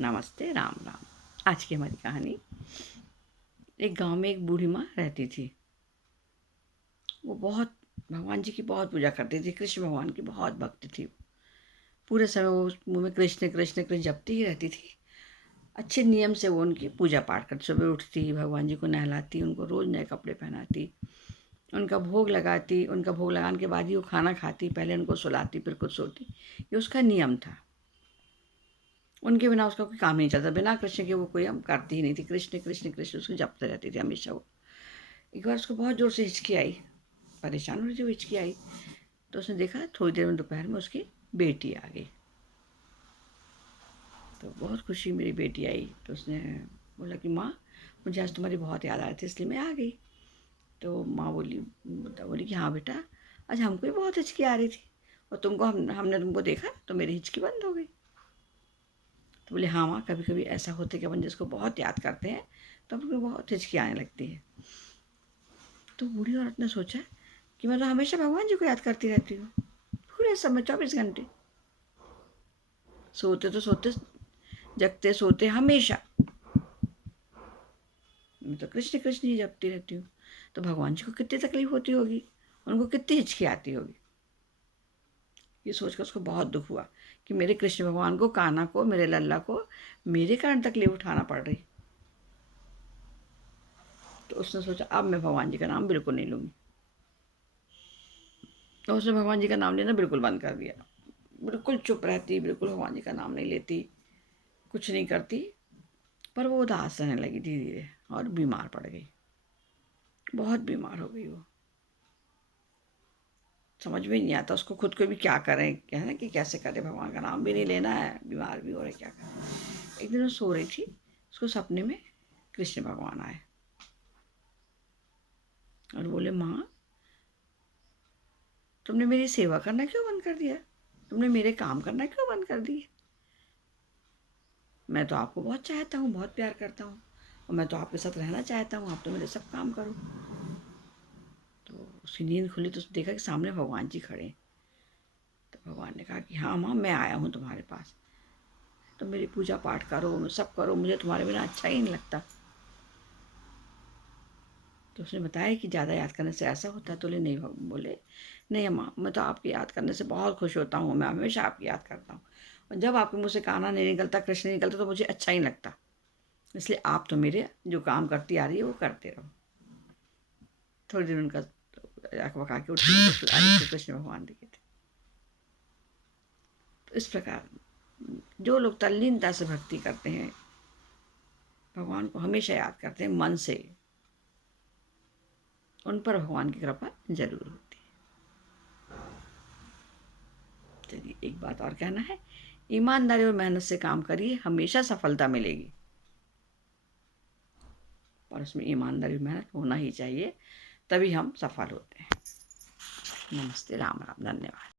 नमस्ते, राम राम। आज की हमारी कहानी। एक गांव में एक बूढ़ी माँ रहती थी। वो बहुत भगवान जी की बहुत पूजा करती थी। कृष्ण भगवान की बहुत भक्त थी। पूरे समय वो मुँह में कृष्ण कृष्ण कृष्ण जपती ही रहती थी। अच्छे नियम से वो उनकी पूजा पाठ करती। सुबह उठती, भगवान जी को नहलाती, उनको रोज़ नए कपड़े पहनाती, उनका भोग लगाती। उनका भोग लगाने के बाद ही वो खाना खाती। पहले उनको सुलाती, फिर खुद सोती। ये उसका नियम था। उनके बिना उसका कोई काम नहीं चलता। बिना कृष्ण के वो कोई हम करती ही नहीं थी। कृष्ण कृष्ण कृष्ण उसको जपते रहती थी हमेशा वो। एक बार उसको बहुत ज़ोर से हिचकी आई। परेशान हो रही थी वो, हिचकी आई तो उसने देखा थोड़ी देर में दोपहर में उसकी बेटी आ गई। तो बहुत खुशी, मेरी बेटी आई। तो उसने बोला कि माँ, मुझे आज तुम्हारी बहुत याद आ रही थी, इसलिए मैं आ गई। तो माँ बोली कि हाँ बेटा, आज हमको भी बहुत हिचकी आ रही थी और तुमको हमने तुमको देखा तो मेरी हिचकी बंद हो गई। तो बोले हाँ माँ, कभी कभी ऐसा होता है कि अपन जिसको बहुत याद करते हैं तो अपने बहुत हिचकी आने लगती है। तो बूढ़ी औरत ने सोचा कि मैं तो हमेशा भगवान जी को याद करती रहती हूँ, पूरे समय 24 घंटे। सोते तो सोते, जगते सोते हमेशा मैं तो कृष्ण कृष्ण ही जपती रहती हूँ। तो भगवान जी को कितनी तकलीफ होती होगी, उनको कितनी हिचकी आती होगी। ये सोचकर उसको बहुत दुख हुआ कि मेरे कृष्ण भगवान को, कान्हा को, मेरे लल्ला को मेरे कारण तकलीफ उठाना पड़ रही। तो उसने सोचा अब मैं भगवान जी का नाम बिल्कुल नहीं लूँगी। तो उसने भगवान जी का नाम लेना बिल्कुल बंद कर दिया। बिल्कुल चुप रहती, बिल्कुल भगवान जी का नाम नहीं लेती, कुछ नहीं करती। पर वो उदास रहने लगी धीरे धीरे और बीमार पड़ गई। बहुत बीमार हो गई वो। समझ में नहीं आता उसको खुद को भी क्या करें, क्या है कि कैसे करें। भगवान का नाम भी नहीं लेना है, बीमार भी हो रहे, क्या करें। एक दिन वो सो रही थी, उसको सपने में कृष्ण भगवान आए और बोले माँ, तुमने मेरी सेवा करना क्यों बंद कर दिया? तुमने मेरे काम करना क्यों बंद कर दिए? मैं तो आपको बहुत चाहता हूँ, बहुत प्यार करता हूँ और मैं तो आपके साथ रहना चाहता हूँ। आप तो मेरे सब काम करो। तो उसकी नींद खुली तो उसने देखा कि सामने भगवान जी खड़े हैं। तो भगवान ने कहा कि हाँ माँ, मैं आया हूँ तुम्हारे पास, तो मेरी पूजा पाठ करो, सब करो, मुझे तुम्हारे बिना अच्छा ही नहीं लगता। तो उसने बताया कि ज़्यादा याद करने से ऐसा होता है। तो बोले नहीं अम्मा, मैं तो आपकी याद करने से बहुत खुश होता हूँ, मैं हमेशा आपकी याद करता हूँ और जब आपके मुँह से कान्हा नहीं निकलता, कृष्ण नहीं निकलता तो मुझे अच्छा ही लगता। इसलिए आप तो मेरे जो काम करती आ रही है वो करते रहो। थोड़ी देर उनका अकबका के उठी तो फिर आगे से कृष्ण भगवान दिखे थे। तो इस प्रकार जो लोग तल्लीनता से भक्ति करते हैं, भगवान को हमेशा याद करते हैं मन से, उन पर भगवान की कृपा जरूर होती है। चलिए, एक बात और कहना है, ईमानदारी और मेहनत से काम करिए, हमेशा सफलता मिलेगी। और उसमें ईमानदारी और मेहनत होना ही चाहिए, तभी हम सफल होते हैं। नमस्ते, राम राम, धन्यवाद।